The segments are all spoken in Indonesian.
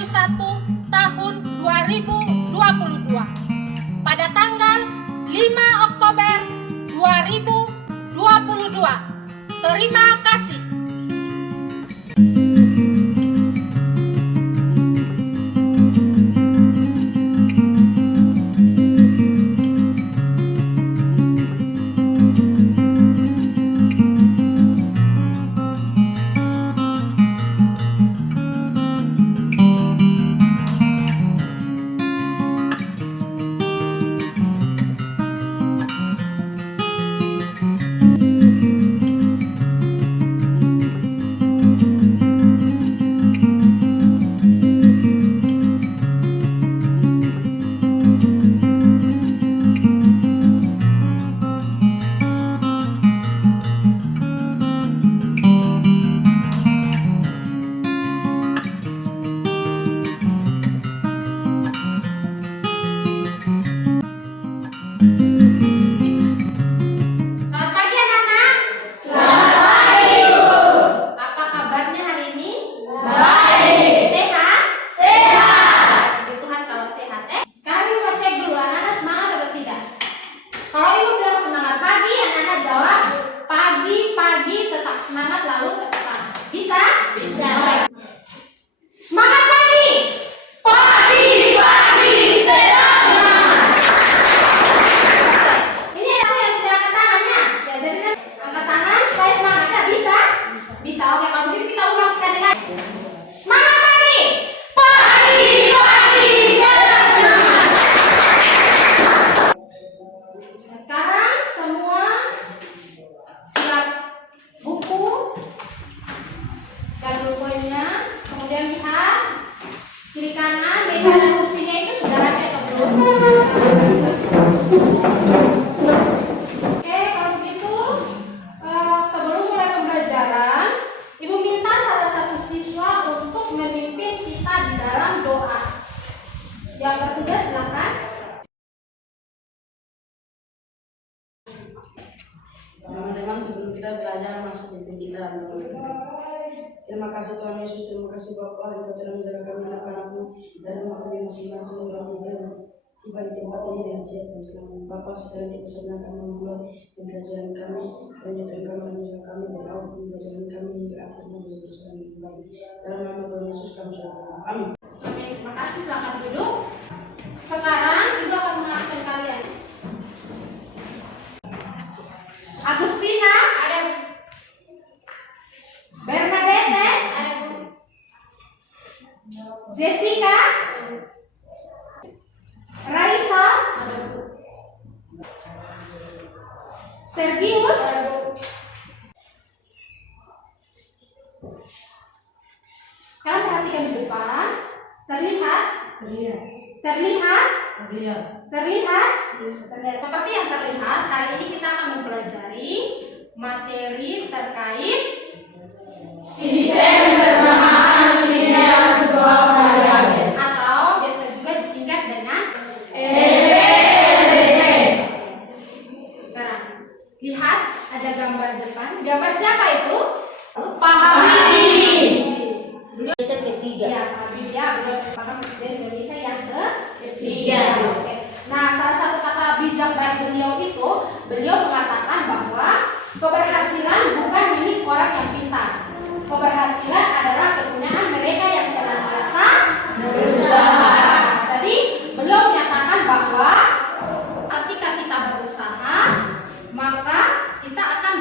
Februari 1 tahun 2022 pada tanggal 5 Oktober 2022. Terima kasih. Semangat lalu tetap bisa? Bisa. Semangat pagi. Pagi tetap semangat. Ini ada yang tidak angkat tangannya. Ya, jadi angkat tangan supaya semangatnya bisa. Bisa. Oke, kalau begitu kita ulang sekali lagi. Semangat pagi. Pagi tetap semangat. Sekarang semua siap buku dan bukunya, kemudian lihat kiri kanan, meja dan kursinya itu sudah rapi atau belum? Oke, kalau begitu sebelum mulai pembelajaran, Ibu minta salah satu siswa untuk memimpin kita di dalam doa. Yang bertugas silakan. Teman-teman, sebelum kita belajar masuk pimpin kita. Terima kasih Tuhan Yesus, terima kasih Bapa, Engkau telah menjaga kami anak-anakmu dan rumah kami masing-masing tiba di tempat ini dengan siap dan selamat. Bapa, sekali lagi bersama kami memulai pembelajaran kami, menyertai kami dan menjaga kami dari awal pembelajaran kami hingga akhirnya bersama kembali. Dalam nama Tuhan Yesus kami sudah berdoa. Amin. Terima kasih, silakan duduk. Sekarang Ibu akan mengajar kalian. Agustina, ada Bu. Bernadette, ada Bu. Jessica, Raisa, ada Bu. Sergius, ada Bu. Sekarang perhatikan di depan. Terlihat? Terlihat? Terlihat? Seperti yang terlihat, hari ini kita akan mempelajari materi terkait sistem persamaan linear dua variabel atau biasa juga disingkat dengan SPLDV. Sekarang lihat, ada gambar depan. Gambar siapa itu? Pak Habibie. Beliau ketiga. Ya, Habibie, beliau merupakan Presiden Indonesia yang ketiga. Oke. Nah, salah satu kata bijak baik beliau itu, beliau mengatakan bahwa keberhasilan bukan milik orang yang pintar. Keberhasilan adalah kepunyaan mereka yang senantiasa berusaha. Jadi, beliau menyatakan bahwa ketika kita berusaha, maka kita akan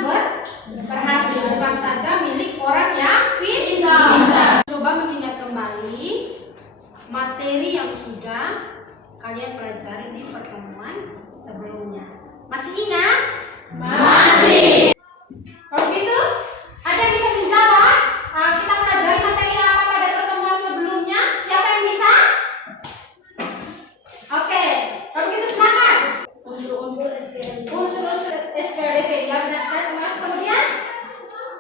berhasil, bukan saja milik orang yang pintar. Coba mengingat kembali materi yang sudah kalian pelajari di pertemuan sebelumnya. Masih ingat? Masih. Kalau gitu, ada yang bisa menjawab? Kita pelajari materi apa pada pertemuan sebelumnya? Siapa yang bisa? Oke, kalau gitu silakan. Unsur-unsur SPLDV. Unsur-unsur SPLDV, ya benar sekali. Kemudian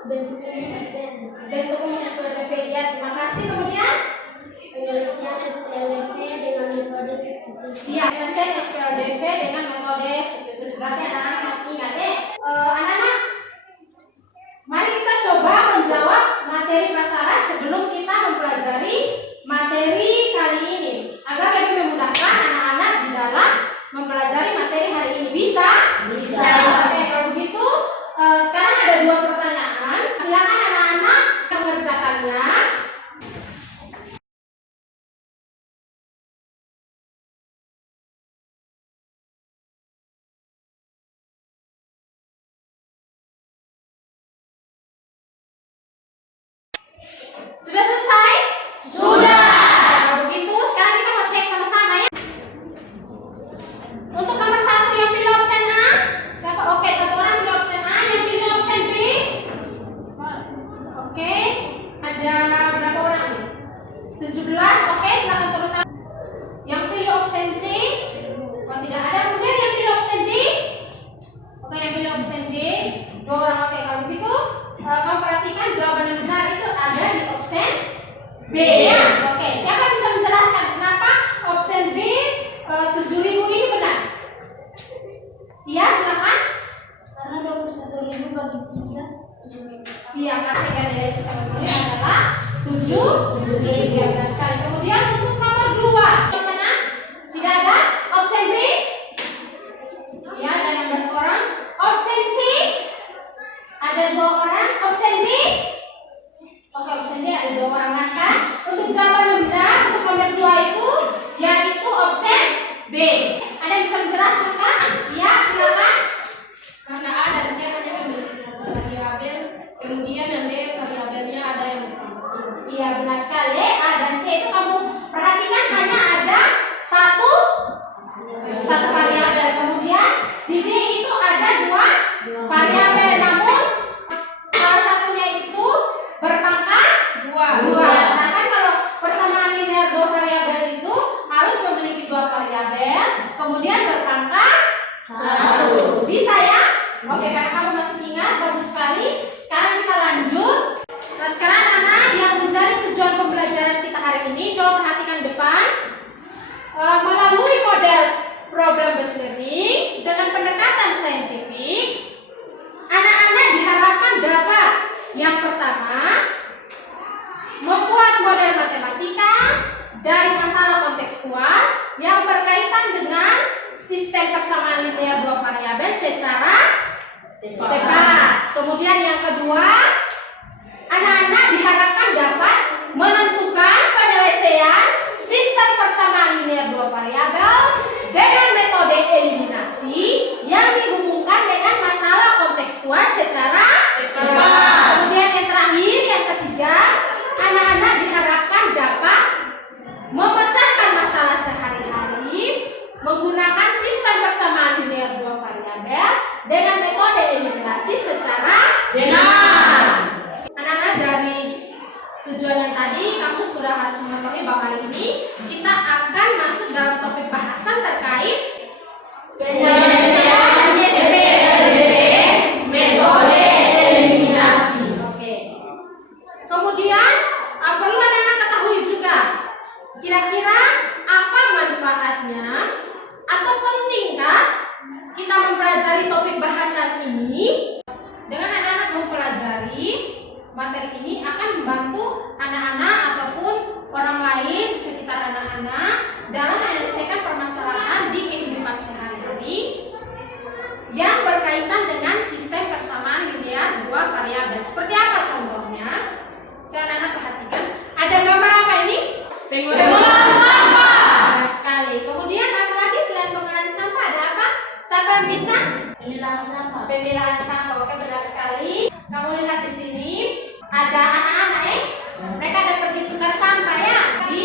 bentuk umum SPLDV. Bentuk umum SPLDV, ya terima kasih. Kemudian penyelesaian SPLDV dengan metode substitusi. Penyelesaian SPLDV dengan metode substitusi. Berarti anak-anak masih ingat Sudah selesai? Sudah. Kalau begitu sekarang kita mau cek sama-sama ya. Untuk nomor 1 yang pilih option A, siapa? Oke, satu orang pilih option A, yang pilih option B. Oke, ada berapa orang nih? 17. Oke, silakan turun tangan. Yang pilih option C, oh tidak ada. Kemudian yang pilih option D. Oke, yang pilih option D, 2 orang. Oke, kalau begitu kamu perhatikan jawaban yang benar itu ada di option B ya. Oke, siapa yang bisa menjelaskan kenapa option B 7.000 ini benar? Iya, silakan. Karena 21.000 bagi 3. Iya, kasih yang dari bisa memenuhi adalah 7. Ya, benar sekali. Kemudian untuk nomor 2, di sana tidak ada. Option B, ya ada 16 orang. Option C ada 2 orang. Option D, oke, option D ada 2 orang. Nah, sekarang untuk jawaban yang benar untuk nomor 2 itu yaitu option B. Ada yang bisa menjelaskan kan? Ya, silakan. Karena A dan C hanya memiliki satu variabel, kemudian yang D variabelnya ada yang iya, benar sekali. A dan C itu kamu perhatikan hanya ada satu variabel. Kemudian di D itu ada 2 variabel, namun salah satunya itu berpangkat 2. Sedangkan kalau persamaan linear 2 variabel itu harus memiliki 2 variabel, kemudian berpangkat 1. Bisa ya? Oke, karena kamu masih ingat, bagus sekali. Sekarang kita lanjut. Nah, sekarang anak yang menjadi tujuan pembelajaran kita hari ini, coba perhatikan depan. Melalui model problem based learning dengan pendekatan saintifik, anak-anak diharapkan dapat yang pertama membuat model matematika dari masalah kontekstual yang berkaitan dengan sistem persamaan linear 2 variabel secara tepat. Kemudian yang kedua, anak-anak diharapkan dapat menentukan penyelesaian sistem persamaan linear 2 variabel dengan metode eliminasi yang dihubungkan dengan masalah kontekstual secara tepat. Kemudian yang terakhir, yang ketiga, anak-anak diharapkan dapat memecahkan masalah sehari-hari menggunakan sistem persamaan linear 2 variabel dengan metode eliminasi secara benar. Anak-anak, dari tujuan yang tadi kamu sudah harus mengetahui bahwa hari ini kita akan masuk dalam topik bahasan terkait penyelesaian SPLB metode eliminasi. Oke. Kemudian perlu anak-anak ketahui juga kira-kira apa manfaatnya atau pentingkah kita mempelajari topik bahasan ini. Dengan anak-anak mempelajari materi ini akan membantu anak-anak ataupun orang lain di sekitar anak-anak dalam menyelesaikan permasalahan di kehidupan sehari-hari yang berkaitan dengan sistem persamaan linear 2 variabel. Seperti apa contohnya? Coba anak-anak perhatikan. Ada gambar apa ini? Pengolahan sampah. Benar sekali. Kemudian apa lagi selain pengolahan sampah? Ada apa? Siapa yang bisa? Pemilahan sampah. Pemilahan sampah. Oke, benar sekali. Kamu lihat di sini ada anak-anak mereka ada pergi tukar sampah ya di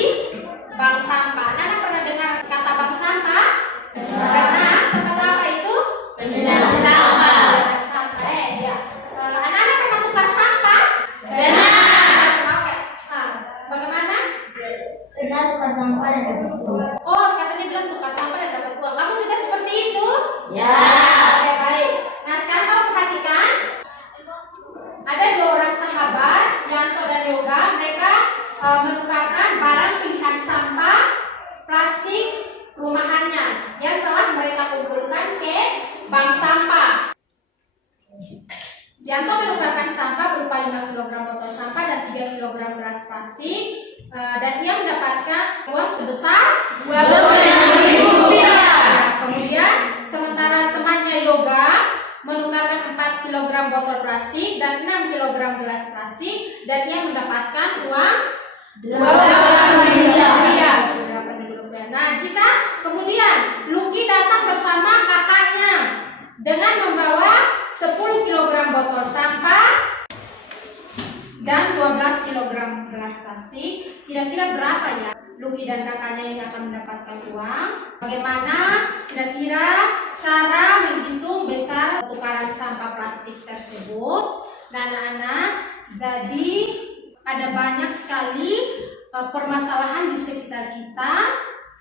bank sampah. Anak-anak pernah dengar kata bank sampah? Benar. Tempat apa itu? Pemilahan sampah. Pemilahan sampah. Ya. Anak-anak pernah tukar sampah? Benar. Oke. Bagaimana? Benar, tukar sampah dan dapat uang. Oh, katanya bilang tukar sampah dan dapat uang. Kamu juga seperti itu? Ya. Oke, baik. Nah, sekarang kamu perhatikan. Ada 2 orang sahabat, Yanto dan Yoga. Mereka menukarkan barang pilihan sampah plastik rumahannya yang telah mereka kumpulkan ke bank sampah. Yanto menukarkan sampah berupa 5 kg botol sampah dan 3 kg beras plastik, dan ia mendapatkan uang sebesar 20.000 rupiah. Kemudian sementara temannya Yoga menukarkan 4 kg botol plastik dan 6 kg gelas plastik, dan ia mendapatkan uang 20.000 rupiah. Nah, jika kemudian Lucky datang bersama kakaknya dengan membawa 10 kg botol sampah dan 12 kg gelas kira-kira berapa ya Lucky dan kakaknya ini akan mendapatkan uang? Bagaimana kira-kira cara menghitung besar tukaran sampah plastik tersebut? Nah, anak-anak, jadi ada banyak sekali permasalahan di sekitar kita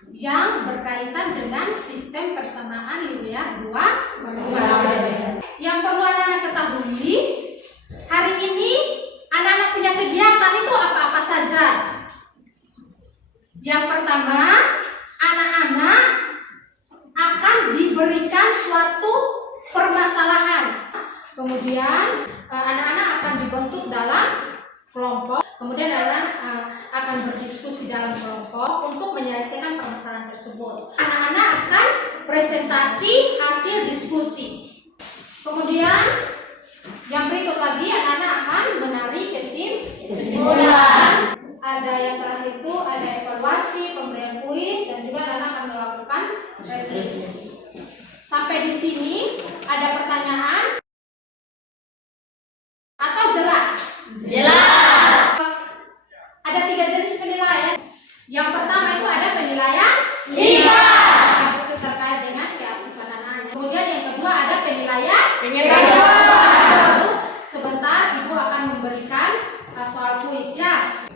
yang berkaitan dengan sistem persamaan linear dua. Yang perlu anak-anak ketahui, hari ini anak-anak punya kegiatan itu apa-apa saja. Yang pertama, anak-anak akan diberikan suatu permasalahan. Kemudian anak-anak akan dibentuk dalam kelompok. Kemudian anak-anak akan berdiskusi dalam kelompok untuk menyelesaikan permasalahan tersebut. Anak-anak akan presentasi hasil diskusi. Kemudian yang berikut lagi, anak-anak akan menarik kesimpulan. Ada yang terakhir itu ada evaluasi, pemberian kuis, dan juga anak akan melakukan revisi. Sampai di sini ada pertanyaan atau jelas? Jelas. Ada 3 jenis penilaian. Yang pertama itu ada penilaian singkat. Itu terkait dengan keaktifan anaknya. Kemudian yang kedua ada penilaian. Sebentar ibu akan memberikan soal kuis ya.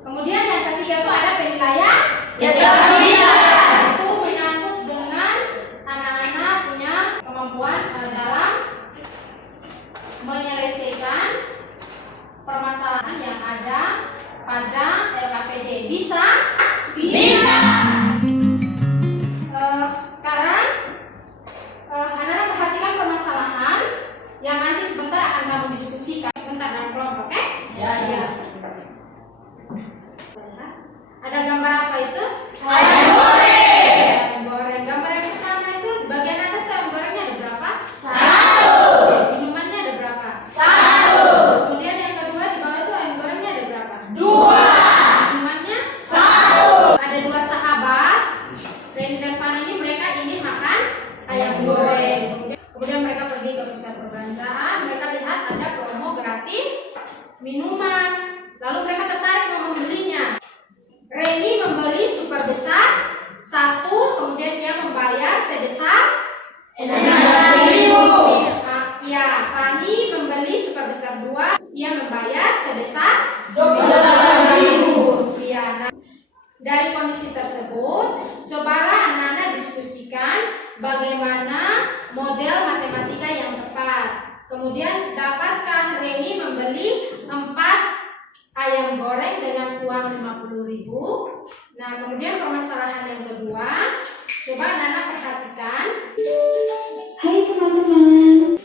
Kemudian yang ketiga itu ada penilaian itu menyangkut dengan anak-anak punya kemampuan dalam menyelesaikan permasalahan yang ada pada LKPD. Bisa? Sekarang anak-anak perhatikan permasalahan yang nanti sebentar akan kamu diskusikan sebentar dalam kelompok, oke? Ya. Ada gambar apa itu? Ayam goreng. Gambar yang pertama itu di bagian atas ayam gorengnya ada berapa? 1. Minumannya ada berapa? 1. Kemudian yang kedua di bawah itu ayam gorengnya ada berapa? 2. Minumannya? 1. Ada 2 sahabat, Reni dan Fanny ini, mereka ingin makan ayam goreng. Kemudian mereka pergi ke pusat perbelanjaan, mereka lihat ada promo gratis minuman. Lalu mereka tertarik mau membelinya. Reni membeli super besar 1, kemudian dia membayar sebesar 16.000. Ya, Fanny membeli super besar 2, dia membayar sebesar 28.000. Ya, nah, dari kondisi tersebut, cobalah anak-anak diskusikan bagaimana model matematika yang tepat. Kemudian, dapatkah Reni membeli 4 ayam goreng dengan uang 50.000? Nah, kemudian permasalahan yang kedua, coba anak-anak perhatikan. Hai teman-teman.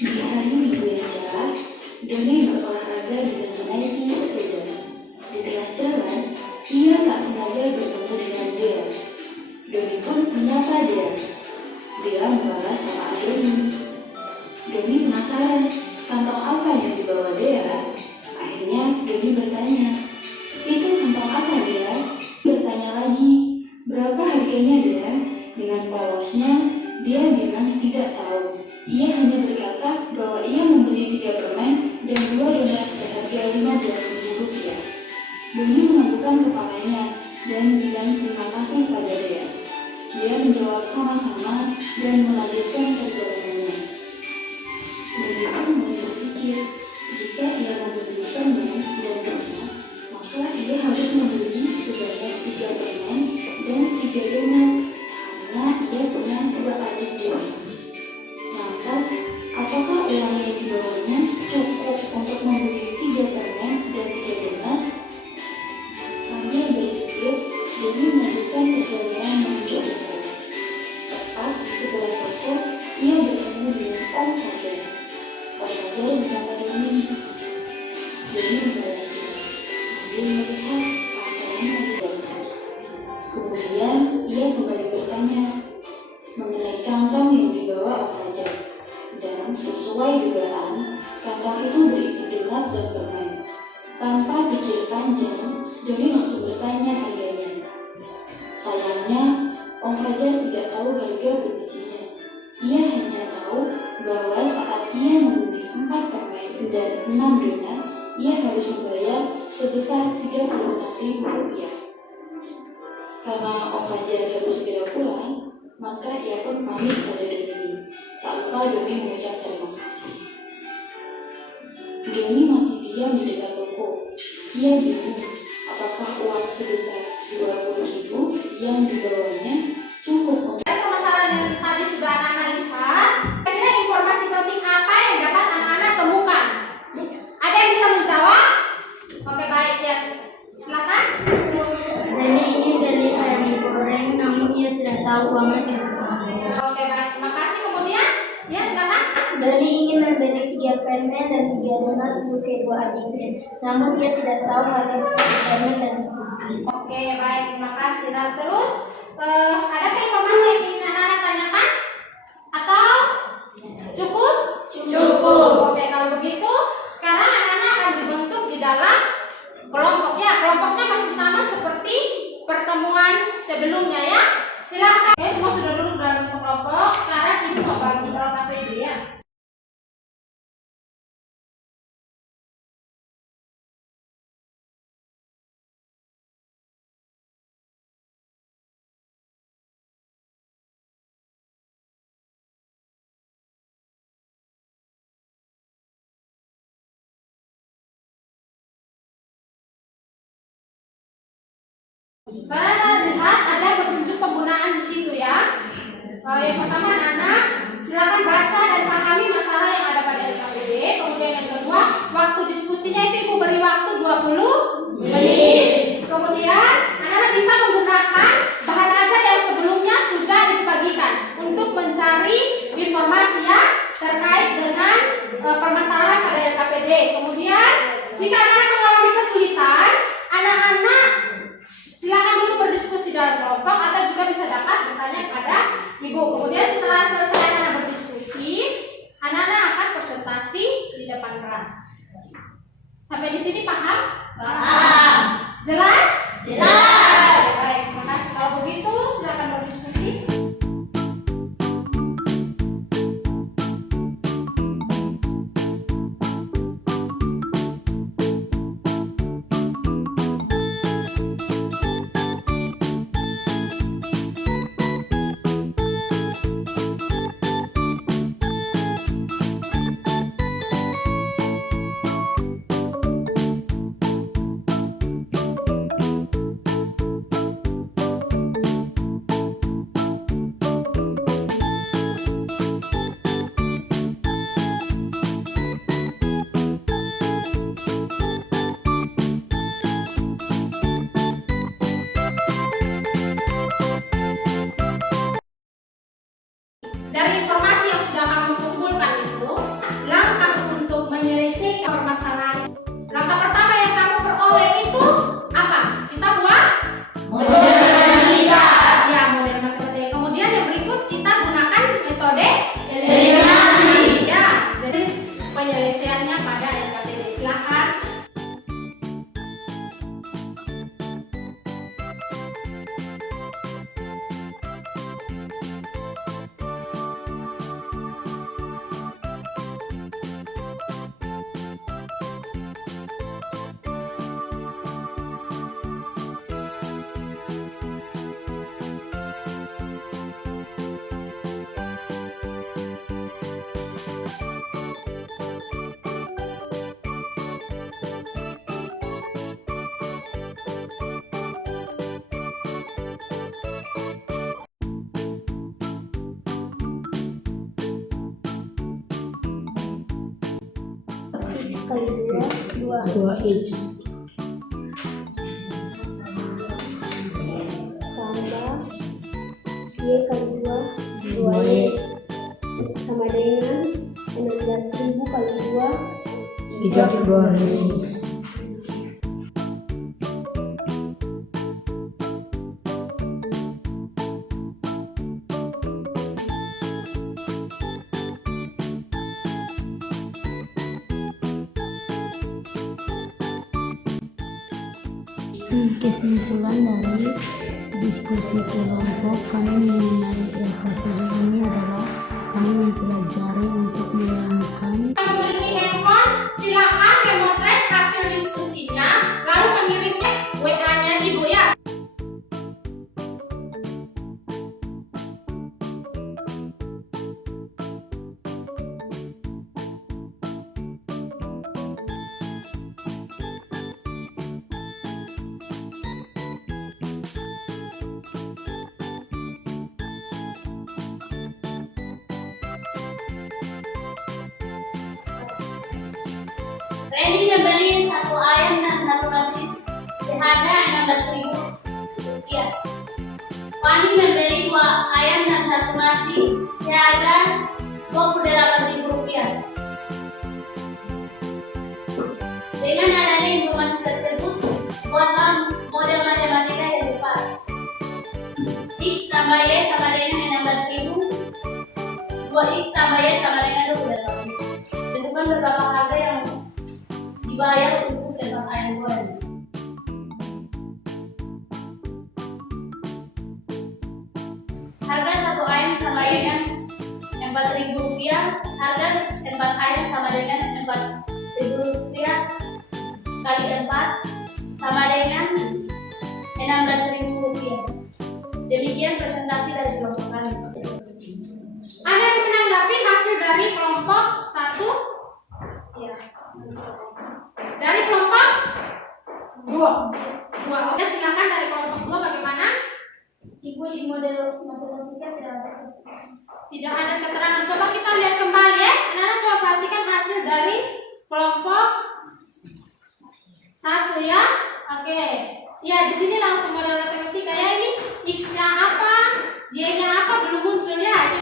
Di hari Minggu yang cerah, Doni berolahraga dengan menaiki sepeda. Di tengah jalan, ia tak sengaja bertemu dengan Dea. Doni pun menyapa Dea. Dea membalas sapaan Doni. Doni penasaran, kantong apa yang dibawa Dea? Akhirnya Doni bertanya, itu kantong apa Dea? Bertanya lagi, berapa harganya Dea? Dengan polosnya, dia bilang tidak tahu. Ia hanya berkata bahwa ia membeli 3 permen dan 2 donat seharga 15.000 rupiah. Doni menganggukkan kepalanya dan bilang terima kasih pada Dea. Dia menjawab sama-sama dan melanjutkan perjalanannya. Doni pun mulai berpikir, jika ia membeli permen dan donat, maka ia harus membeli sebanyak 3 permen dan 3 donat, karena ia punya 2 adik Doni. Lantas, apakah uang yang dibawanya cukup untuk membeli 3 permen dan 3 donat? Sambil berpikir, Doni melanjutkan perjalanan menuju toko. Tepat di sebelah toko, ia bertemu dengan Om Fajar. Om Fajar menyapa Doni. Doni membalasnya sambil melihat pakaian yang dibawanya. Kemudian ia kembali bertanya mengenai kantong yang dibawa Om Fajar. Dan sesuai dugaan, kantong itu berisi donat dan permen. Tanpa pikir panjang, Doni langsung bertanya harganya. Sayangnya, Om Fajar tidak tahu harga berbijinya. Ia hanya tahu bahwa saat ia membeli 4 permen dan 6 donat, ia harus membayar sebesar Rp36.000. Karena Om Fajar harus segera pulang, maka ia pun pamit pada Doni. Tak lupa Doni mengucap terima kasih. Doni masih diam di dekat toko. Ia bingung apakah uang sebesar Rp20.000 yang dibawanya cukup untuk Permasalahan yang tadi sudah anak-anak lihat, kira-kira informasi penting apa yang dapat anak-anak temukan? Ada yang bisa menjawab? Oke, baik ya. Silakan. Dani ingin beli ayam goreng, namun ia tidak tahu uangnya berapa. Oke, baik. Terima kasih. Kemudian, ya silakan. Dani ingin membeli 3 permen dan 3 donat untuk kedua adiknya, namun ia tidak tahu harga 1 permen dan 10. Oke, baik. Terima kasih. Dan terus, adakah informasi yang ingin anak-anak tanyakan? Atau cukup? Cukup. Oke, kalau begitu, sekarang anak-anak akan dibentuk di dalam kelompok. Ya, kelompoknya masih sama seperti pertemuan sebelumnya ya. Silakan. Oke, semua sudah duduk dalam bentuk kelompok. Sekarang ibu mau bagi lewat APD ya. Kalian lihat ada petunjuk penggunaan di situ ya. Yang pertama anak-anak silakan baca dan pahami masalah yang ada pada LKPD. Kemudian yang kedua, waktu diskusinya itu ibu beri waktu 20 menit. Kemudian anak-anak bisa menggunakan bahan ajar yang sebelumnya sudah dibagikan untuk mencari informasi ya terkait dengan permasalahan pada LKPD. Kemudian jika anak-anak mengalami kesulitan, anak-anak silakan dulu berdiskusi dalam kelompok atau juga bisa dapat bertanya kepada ibu. Kemudian setelah selesai anak berdiskusi, anak-anak akan konsultasi di depan kelas. Sampai di sini paham? Paham. Jelas? Jelas. Baik, terima kasih. Kalau begitu silakan berdiskusi. Dari informasi yang sudah kamu kumpulkan itu, langkah untuk menyelesaikan permasalahan. Langkah pertama yang kamu peroleh itu apa? Kita buat model matematika. Ya, model matematika. Kemudian yang berikut kita gunakan metode eliminasi. Ya, jadi penyelesaiannya pada LKPD. Silakan. X kali 2, 2X tambah Y kali 2, 2Y sama dengan 16.000 kali 2, 32.000. Kesimpulan dari diskusi kelompok kami mengenai LKPD ini adalah kami mempelajari untuk menemukan Yang memiliki handphone, silakan memotret hasil diskusinya. Lalu Reni membeli satu ayam dan satu nasi seharga 16.000 rupiah. Fani membeli 2 ayam dan satu nasi seharga 28.000 rupiah. Dengan adanya informasi tersebut, buatlah model matematika yang tepat. X tambah Y sama dengan 16.000, 2X tambah Y sama dengan 28. Tentukan beberapa harga yang dibayar untuk tempat ayam goreng. Harga satu ayam sama dengan 4.000 rupiah. Harga tempat ayam sama dengan 4.000 rupiah kali 4 sama dengan 16.000 rupiah. Demikian presentasi dari kelompok kami. Ada yang menanggapi hasil dari kelompok 1? Ya. Dari kelompok 2. Oke, silakan dari kelompok 2 bagaimana? Ibu, di model matematika Tidak ada keterangan. Coba kita lihat kembali ya. Anak-anak coba perhatikan hasil dari kelompok 1 ya. Oke. Ya, di sini langsung model matematika ya. Ini X-nya apa, Y-nya apa belum muncul ya.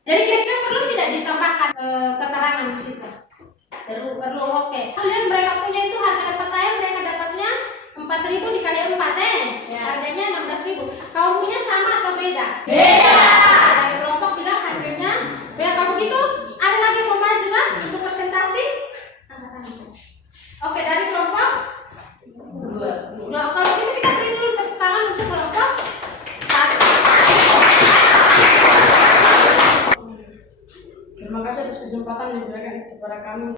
Jadi kira-kira perlu tidak ditambahkan keterangan di situ? Perlu. Oke. Kalian mereka punya itu harga dapat ayam, mereka dapatnya 4.000 dikali 4 Ya. harganya 16.000. Kamu punya sama atau beda? Beda. Dari kelompok bilang hasilnya beda. Kalau begitu ada lagi yang mau maju lah untuk presentasi? Oke, dari kelompok 2. Kalau begitu kita beri dulu tepuk tangan untuk kelompok 1. Terima kasih atas kesempatan yang diberikan kepada kami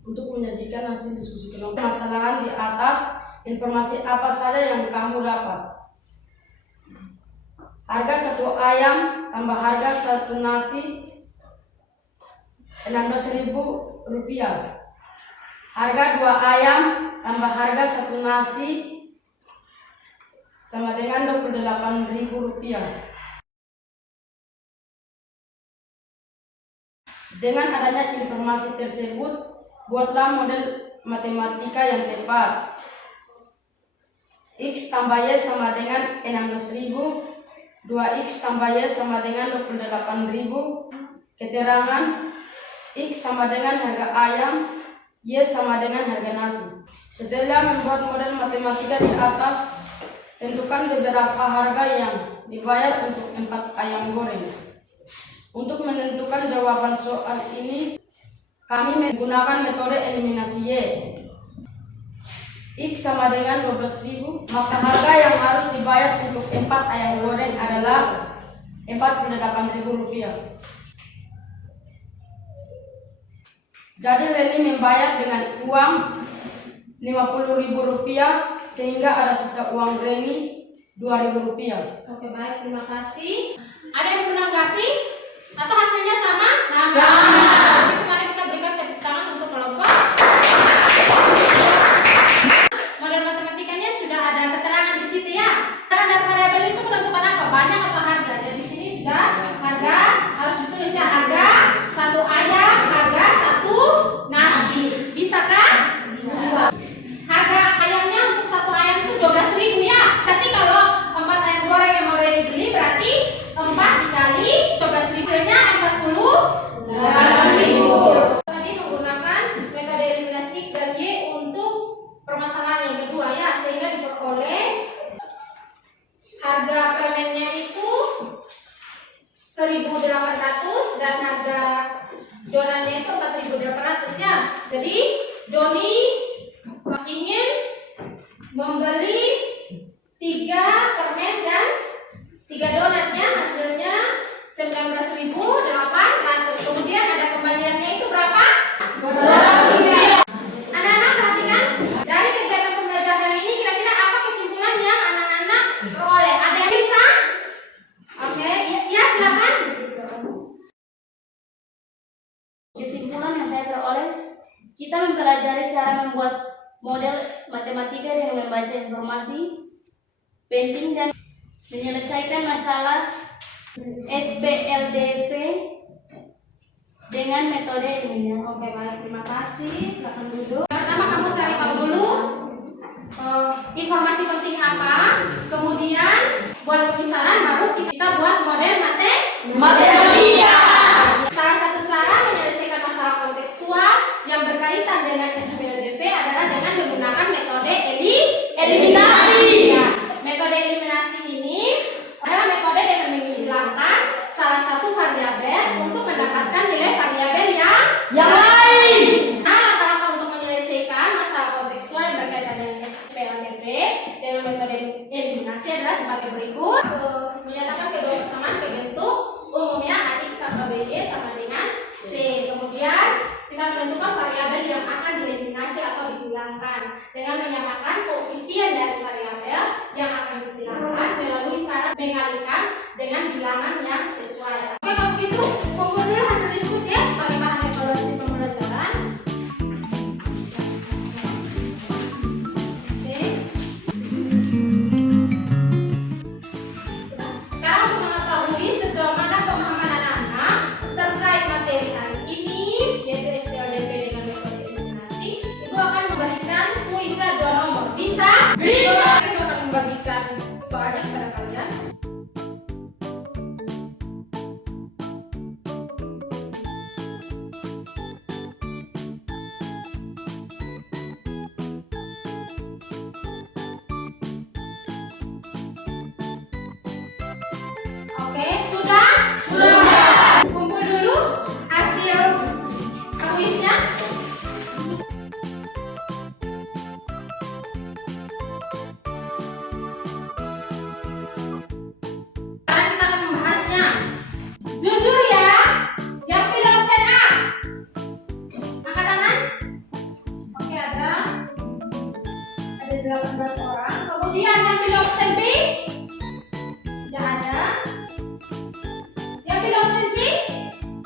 untuk menyajikan hasil diskusi kelompok. Permasalahan di atas, informasi apa saja yang kamu dapat? Harga 1 ayam tambah harga 1 nasi 16.000 rupiah. Harga 2 ayam tambah harga 1 nasi sama dengan 28.000 rupiah. Dengan adanya informasi tersebut, buatlah model matematika yang tepat. X tambah Y sama dengan 16.000, 2X tambah Y sama dengan 28.000. Keterangan X sama dengan harga ayam, Y sama dengan harga nasi. Setelah membuat model matematika di atas, tentukan beberapa harga yang dibayar untuk 4 ayam goreng. Untuk menentukan jawaban soal ini, kami menggunakan metode eliminasi Y. X sama dengan 12.000, maka harga yang harus dibayar untuk 4 ayam goreng adalah 48.000 rupiah. Jadi Reni membayar dengan uang 50.000 rupiah sehingga ada sisa uang Reni 2.000 rupiah. Oke, baik, terima kasih. Ada yang menanggapi atau hasilnya sama? Sama. Mari kita berikan tepuk tangan untuk kelompok. Model matematikanya sudah ada keterangan di situ ya. Keterangan variabel itu menentukan apa? Banyak atau harga? Dan di sini sudah harga, harus ditulis ya, harga 1 ayam, harga 1 nasi. Bisa kan? Bisa. Harga ayamnya untuk 1 ayam itu 12.000 ya. Berarti kalau 4 ayam goreng yang mau dibeli berarti 4 dikali 12.000 nya 48.000. Tadi menggunakan metode eliminasi X dan Y untuk permasalahan yang kedua ya, sehingga diperoleh harga permennya itu 1.800 dan harga donannya itu 4.800 ya. Jadi Doni ingin membeli 3 permen dan 3 donatnya, hasilnya 19.800. Kemudian ada kembaliannya itu berapa? 12.000. Anak-anak perhatikan, dari kegiatan pembelajaran ini kira-kira apa kesimpulan yang anak-anak peroleh? Ada yang bisa? Oke, ya silakan. Kesimpulan yang saya peroleh, kita mempelajari cara membuat model matematika dengan membaca informasi penting dan menyelesaikan masalah SPLDV dengan metode eliminasi. Oke, baik, terima kasih. Silakan duduk. Pertama kamu cari tahu dulu informasi penting apa, kemudian buat pemisalan, baru kita buat model matematika. Salah satu cara menyelesaikan masalah kontekstual yang berkaitan dengan SPLDP adalah dengan menggunakan metode eliminasi. Ya, metode eliminasi ini adalah metode dengan menghilangkan salah satu variabel untuk mendapatkan nilai variabel yang lain. Nah, rata-rata untuk menyelesaikan masalah kontekstual yang berkaitan dengan SPLDP dengan metode eliminasi adalah sebagai berikut. Menyatakan kedua persamaan berbentuk umumnya AX tambah BY sama dengan C. Kemudian kita menentukan variabel yang akan dieliminasi atau dihilangkan dengan menyamakan koefisien dari variabel yang akan dihilangkan melalui cara mengalikan dengan bilangan yang sesuai. Oke, kalau begitu kumpul dulu hasil diskusi ya sebagai bahan evaluasi pembelajaran. Oke. Sekarang untuk mengetahui sejauh mana pemahaman anak-anak terkait materi hari ini, yaitu SPLDP dengan metode eliminasi, Ibu akan memberikan kuis 2 nomor. Bisa? Bisa! Ibu akan membagikan soalnya kepada kalian. Oke, sudah? Sudah. Kumpul dulu hasil kuisnya. Sekarang kita akan membahasnya. Jujur ya, yang pilih opsi A. Angkat tangan. Oke, ada 18 orang. Kemudian yang pilih opsi B. Tidak ada. Yang pilih opsi C?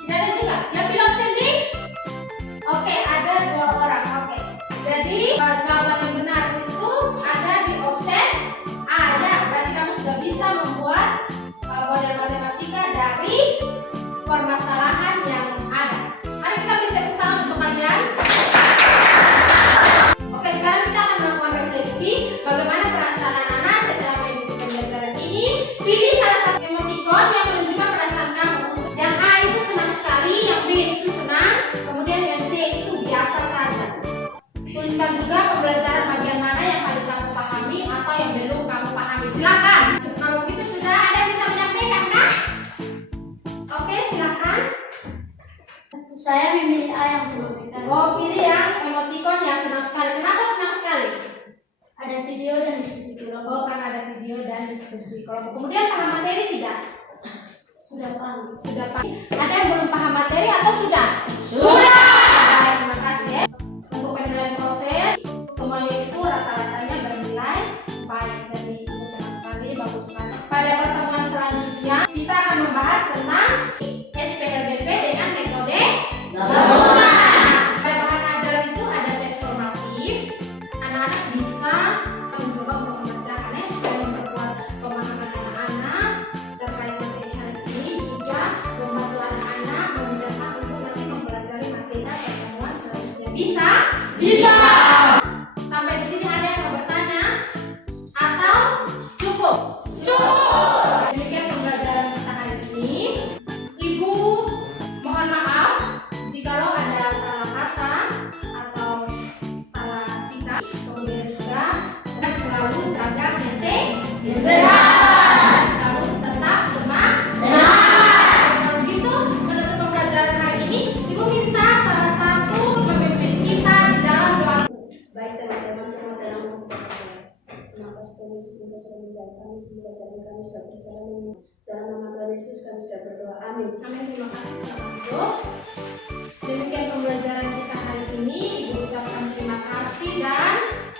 Tidak ada juga. Yang pilih opsi D? Oke, ada 2 orang. Oke. Jadi jawaban yang benar itu ada di opsi A ya. Berarti kamu sudah bisa membuat model matematika dari permasalahan yang ada. Mari kita beri tepuk tangan untuk kalian. Oke, sekarang kita akan melakukan refleksi bagaimana perasaan anak-anak setelah mengikuti pembelajaran ini. Pilih salah satu emoticon yang menunjukkan perasaan kamu. Yang A itu senang sekali, yang B itu senang, kemudian yang C itu biasa saja. Tuliskan juga pembelajaran bagian mana yang paling kamu pahami atau yang belum kamu pahami. Silakan. Kalau begitu sudah ada yang bisa menyampaikan kan? Oke, silakan. Saya memilih A yang signifikan. Oh, pilih yang emoticon yang senang sekali. Kenapa senang sekali? Ada video dan diskusi kelompok. Oh, karena ada video dan diskusi kelompok. Kemudian paham materi tidak? Sudah paham. Sudah paham. Ada yang belum paham materi atau sudah? Sudah. Baik, terima kasih ya. Untuk penilaian proses, semuanya itu rata-ratanya bernilai baik. Jadi itu senang sekali, bagus sekali. Pada pertemuan selanjutnya, kita akan membahas tentang SPLDP dengan metode pada bahan ajar itu ada tes formatif. Anak-anak bisa mencoba untuk mengerjakannya supaya memperkuat pemahaman anak-anak terkait materi hari ini, juga membantu anak-anak memudahkan untuk nanti mempelajari materi pertemuan selanjutnya. Bisa? Bisa! Sampai di sini ada yang mau bertanya? Atau cukup? Cukup! Demikian pembelajaran kita hari ini. Ibu mohon maaf jikalau ada salah kata atau salah sikap. Kemudian juga selalu jaga kesehatan, selalu tetap semangat. Kalau begitu, menutup pembelajaran hari ini, Ibu minta salah satu pemimpin kita di dalam doa. Baik teman-teman, selamat dalam terima kasih Tuhan Yesus sudah menjaga kami, pembelajaran kami sudah berjalan dalam nama Tuhan Yesus kami sudah berdoa. Amin. Amin, terima kasih selamat duduk. Demikian pembelajaran kita hari ini. Ibu ucapkan terima kasih dan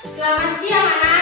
selamat siang anak.